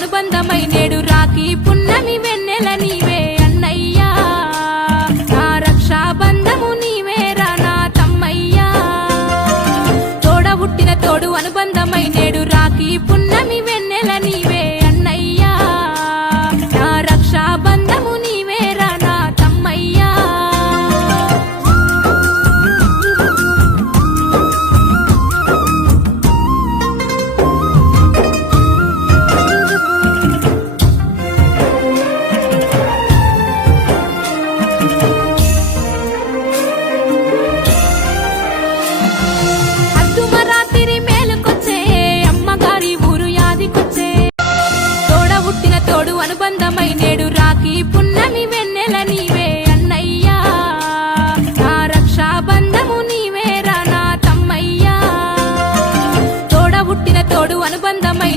అనుబంధమై నేడు రాఖీ పున్నమి వెన్నెల నీవే అన్నయ్యా నా రక్షాబంధము నీవేరా నా తమ్మయ్యా తోడ పుట్టిన తోడు అనుబంధమై నేడు రాఖీ పున్నమి వెన్నెల నీవే అన్నయ్యా నా రక్షాబంధము నీవేరా నా తమ్మయ్యా అర్ధమరాత్రి మేలుకొచ్చే అమ్మగారి ఊరు యాదికొచ్చే తోడ పుట్టిన తోడు అనుబంధమై నేడు రాఖీ పున్నమి వెన్నెల నీవే అన్నయ్యా నా రక్షాబంధము నీవేరా నా తమ్మయ్యా తోడ పుట్టిన తోడు అనుబంధమై